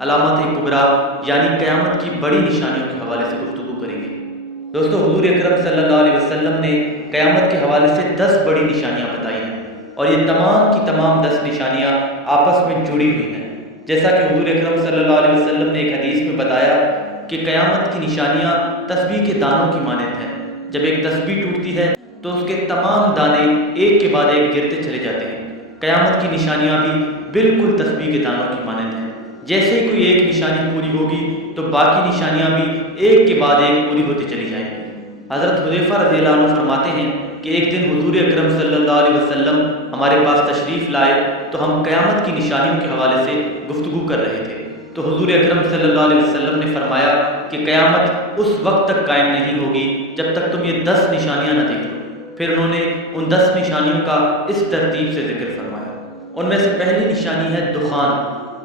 علامات کبریٰ یعنی قیامت کی بڑی نشانیوں کے حوالے سے گفتگو کریں گے۔ دوستو، حضور اکرم صلی اللہ علیہ وسلم نے قیامت کے حوالے سے 10 بڑی نشانیاں بتائی ہیں، اور یہ تمام کی تمام 10 نشانیاں آپس میں جڑی ہوئی ہیں۔ جیسا کہ حضور اکرم صلی اللہ علیہ وسلم نے ایک حدیث میں بتایا کہ قیامت کی نشانیاں تسبیح کے دانوں کی مانند ہیں۔ جب ایک تسبیح ٹوٹتی ہے تو اس کے تمام دانے ایک کے بعد ایک گرتے چلے جاتے ہیں۔ قیامت کی نشانیاں بھی بالکل تسبیح کے دانوں کی مانند ہیں۔ جیسے ہی کوئی ایک نشانی پوری ہوگی تو باقی نشانیاں بھی ایک کے بعد ایک پوری ہوتی چلی جائیں گی۔ حضرت حذیفہ رضی اللہ عنہ فرماتے ہیں کہ ایک دن حضور اکرم صلی اللہ علیہ وسلم ہمارے پاس تشریف لائے تو ہم قیامت کی نشانیوں کے حوالے سے گفتگو کر رہے تھے، تو حضور اکرم صلی اللہ علیہ وسلم نے فرمایا کہ قیامت اس وقت تک قائم نہیں ہوگی جب تک تم یہ 10 نشانیاں نہ دیکھو۔ پھر انہوں نے ان 10 نشانیوں کا اس ترتیب سے ذکر فرمایا۔ ان میں سے پہلی نشانی ہے دخان۔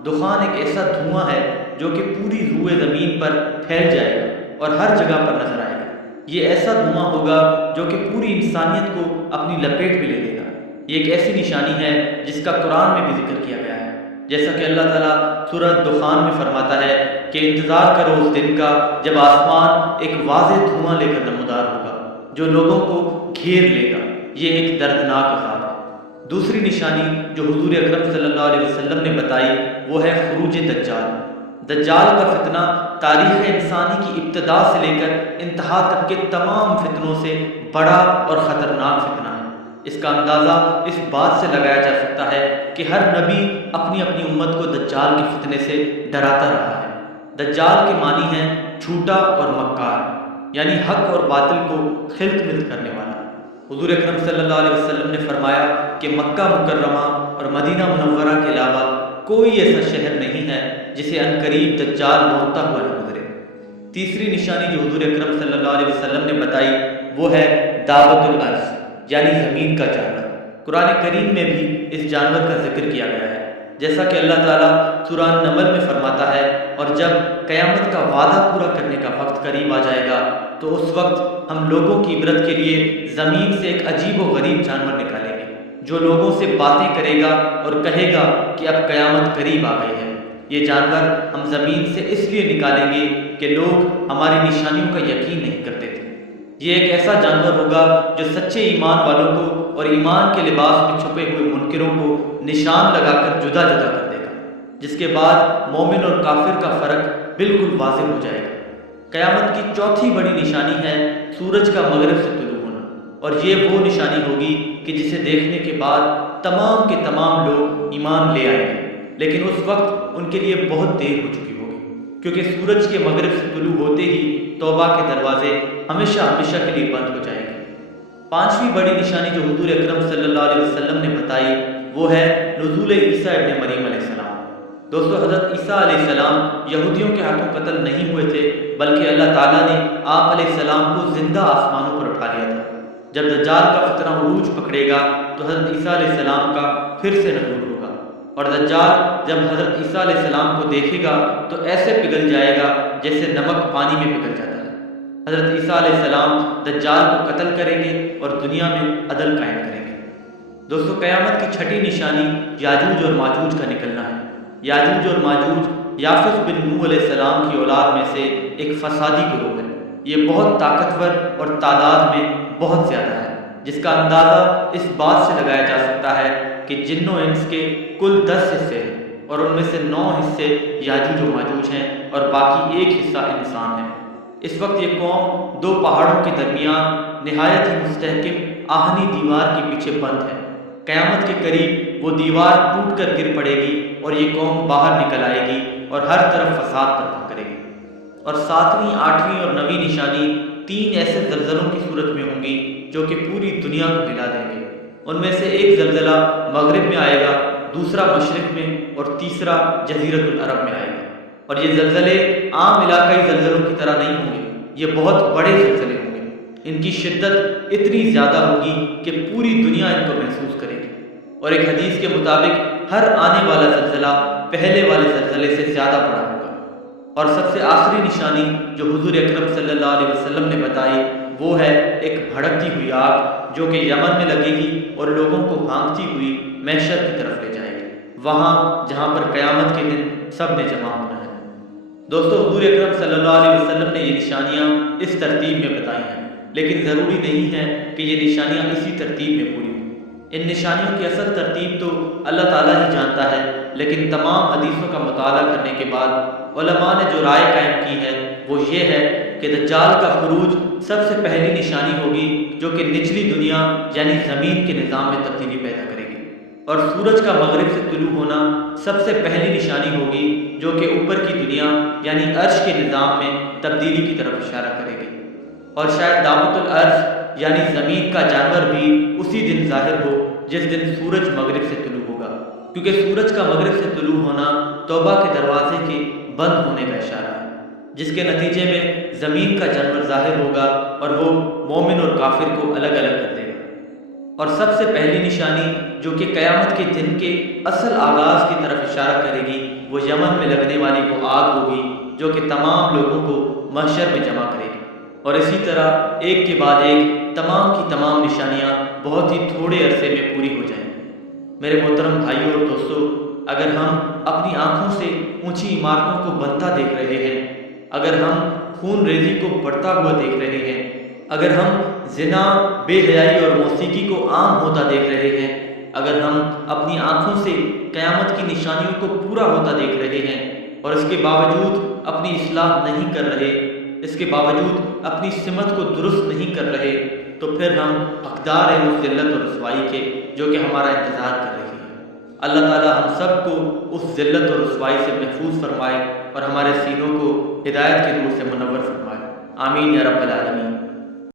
دخان ایک ایسا دھواں ہے جو کہ پوری روئے زمین پر پھیل جائے گا اور ہر جگہ پر نظر آئے گا۔ یہ ایسا دھواں ہوگا جو کہ پوری انسانیت کو اپنی لپیٹ میں لے لے گا۔ یہ ایک ایسی نشانی ہے جس کا قرآن میں بھی ذکر کیا گیا ہے، جیسا کہ اللہ تعالیٰ سورہ دخان میں فرماتا ہے کہ انتظار کرو اس دن کا جب آسمان ایک واضح دھواں لے کر نمودار ہوگا جو لوگوں کو گھیر لے گا۔ یہ ایک دردناک عذاب ہے۔ دوسری نشانی جو حضور اکرم صلی اللہ علیہ وسلم نے بتائی وہ ہے خروج دجال۔ دجال کا فتنہ تاریخ انسانی کی ابتدا سے لے کر انتہا تک کے تمام فتنوں سے بڑا اور خطرناک فتنہ ہے۔ اس کا اندازہ اس بات سے لگایا جا سکتا ہے کہ ہر نبی اپنی اپنی امت کو دجال کے فتنے سے ڈراتا رہا ہے۔ دجال کے معنی ہیں جھوٹا اور مکار، یعنی حق اور باطل کو خلط ملت کرنے والا۔ حضور اکرم صلی اللہ علیہ وسلم نے فرمایا کہ مکہ مکرمہ اور مدینہ منورہ کے علاوہ کوئی ایسا شہر نہیں ہے جسے عنقریب دجال لوٹتا ہوا نہ گزرے۔ تیسری نشانی جو حضور اکرم صلی اللہ علیہ وسلم نے بتائی وہ ہے دابۃ الارض یعنی زمین کا جانور۔ قرآن کریم میں بھی اس جانور کا ذکر کیا گیا ہے، جیسا کہ اللہ تعالیٰ سورہ نمل میں فرماتا ہے اور جب قیامت کا وعدہ پورا کرنے کا وقت قریب آ جائے گا تو اس وقت ہم لوگوں کی عبرت کے لیے زمین سے ایک عجیب و غریب جانور نکالیں گے جو لوگوں سے باتیں کرے گا اور کہے گا کہ اب قیامت قریب آ گئی ہے۔ یہ جانور ہم زمین سے اس لیے نکالیں گے کہ لوگ ہماری نشانیوں کا یقین نہیں کرتے تھے۔ یہ ایک ایسا جانور ہوگا جو سچے ایمان والوں کو اور ایمان کے لباس میں چھپے ہوئے منکروں کو نشان لگا کر جدا جدا کر دے گا، جس کے بعد مومن اور کافر کا فرق بالکل واضح ہو جائے گا۔ قیامت کی چوتھی بڑی نشانی ہے سورج کا مغرب سے طلوع ہونا، اور یہ وہ نشانی ہوگی کہ جسے دیکھنے کے بعد تمام کے تمام لوگ ایمان لے آئیں گے، لیکن اس وقت ان کے لیے بہت دیر ہو چکی ہوگی، کیونکہ سورج کے مغرب سے طلوع ہوتے ہی توبہ کے دروازے ہمیشہ ہمیشہ کے لیے بند ہو جائیں گے۔ پانچویں بڑی نشانی جو حضور اکرم صلی اللہ علیہ وسلم نے بتائی وہ ہے نزول عیسیٰ ابن مریم علیہ السلام۔ دوستو، حضرت عیسیٰ علیہ السلام یہودیوں کے ہاتھوں قتل نہیں ہوئے تھے، بلکہ اللہ تعالیٰ نے آپ علیہ السلام کو زندہ آسمانوں پر اٹھا لیا تھا۔ جب دجال کا فتنہ عروج پکڑے گا تو حضرت عیسیٰ علیہ السلام کا پھر سے نزول ہوگا، اور دجال جب حضرت عیسیٰ علیہ السلام کو دیکھے گا تو ایسے پگھل جائے گا جیسے نمک پانی میں پگھل جاتا ہے۔ حضرت عیسیٰ علیہ السلام دجال کو قتل کریں گے اور دنیا میں عدل قائم کریں گے۔ دوستو، قیامت کی چھٹی نشانی یاجوج اور ماجوج کا نکلنا ہے۔ یاجوج اور ماجوج یافث بن نوح علیہ السلام کی اولاد میں سے ایک فسادی گروہ ہے۔ یہ بہت طاقتور اور تعداد میں بہت زیادہ ہے، جس کا اندازہ اس بات سے لگایا جا سکتا ہے کہ جن و انس کے کل 10 حصے ہیں، اور ان میں سے 9 حصے یاجوج و ماجوج ہیں اور باقی ایک حصہ انسان ہے۔ اس وقت یہ قوم 2 پہاڑوں کے درمیان نہایت ہی مستحکم آہنی دیوار کے پیچھے بند ہے۔ قیامت کے قریب وہ دیوار ٹوٹ کر گر پڑے گی اور یہ قوم باہر نکل آئے گی اور ہر طرف فساد برپا کرے گی۔ اور 7ویں، 8ویں اور 9ویں نشانی 3 ایسے زلزلوں کی صورت میں ہوں گی جو کہ پوری دنیا کو ہلا دیں گے۔ ان میں سے ایک زلزلہ مغرب میں آئے گا، دوسرا مشرق میں اور تیسرا جزیرۃ العرب میں آئے گا۔ اور یہ زلزلے عام علاقائی زلزلوں کی طرح نہیں ہوں گے، یہ بہت بڑے زلزلے ہوں گے۔ ان کی شدت اتنی زیادہ ہوگی کہ پوری دنیا ان کو محسوس کرے گی، اور ایک حدیث کے مطابق ہر آنے والا زلزلہ پہلے والے زلزلے سے زیادہ بڑا ہوگا۔ اور سب سے آخری نشانی جو حضور اکرم صلی اللہ علیہ وسلم نے بتائی وہ ہے ایک بھڑکتی ہوئی آگ جو کہ یمن میں لگے گی اور لوگوں کو بھانکتی ہوئی محشر کی طرف لے جائے گی۔ وہاں جہاں پر قیامت کے دن سب نے جمع ہونا ہے۔ دوستو حضور اکرم صلی اللہ علیہ وسلم نے یہ نشانیاں اس ترتیب میں بتائی ہیں، لیکن ضروری نہیں ہے کہ یہ نشانیاں اسی ترتیب میں پوری ہوں۔ ان نشانیوں کی اصل ترتیب تو اللہ تعالیٰ ہی جانتا ہے، لیکن تمام حدیثوں کا مطالعہ کرنے کے بعد علماء نے جو رائے قائم کی ہے وہ یہ ہے کہ دجال کا خروج سب سے پہلی نشانی ہوگی جو کہ نچلی دنیا یعنی زمین کے نظام میں تبدیلی پیدا کرے گی، اور سورج کا مغرب سے طلوع ہونا سب سے پہلی نشانی ہوگی جو کہ اوپر کی دنیا یعنی عرش کے نظام میں تبدیلی کی طرف اشارہ کرے گی، اور شاید دعوت الارض یعنی زمین کا جانور بھی اسی دن ظاہر ہو جس دن سورج مغرب سے طلوع ہوگا، کیونکہ سورج کا مغرب سے طلوع ہونا توبہ کے دروازے کے بند ہونے کا اشارہ ہے، جس کے نتیجے میں زمین کا جانور ظاہر ہوگا اور وہ مومن اور کافر کو الگ الگ کر دے گا۔ اور سب سے پہلی نشانی جو کہ قیامت کے دن کے اصل آغاز کی طرف اشارہ کرے گی وہ یمن میں لگنے والی وہ آگ ہوگی جو کہ تمام لوگوں کو محشر میں جمع کرے گی، اور اسی طرح ایک کے بعد ایک تمام کی تمام نشانیاں بہت ہی تھوڑے عرصے میں پوری ہو جائیں گی۔ میرے محترم بھائیوں اور دوستوں، اگر ہم اپنی آنکھوں سے اونچی عمارتوں کو بنتا دیکھ رہے ہیں، اگر ہم خون ریزی کو بڑھتا ہوا دیکھ رہے ہیں، اگر ہم زنا، بے حیائی اور موسیقی کو عام ہوتا دیکھ رہے ہیں، اگر ہم اپنی آنکھوں سے قیامت کی نشانیوں کو پورا ہوتا دیکھ رہے ہیں اور اس کے باوجود اپنی اصلاح نہیں کر رہے، اس کے باوجود اپنی سمت کو درست نہیں کر رہے، تو پھر ہم حقدار ہیں اس ذلت اور رسوائی کے جو کہ ہمارا انتظار کر رہی ہے۔ اللہ تعالی ہم سب کو اس ذلت اور رسوائی سے محفوظ فرمائے اور ہمارے سینوں کو ہدایت کے نور سے منور فرمائے۔ آمین یا رب العالمین۔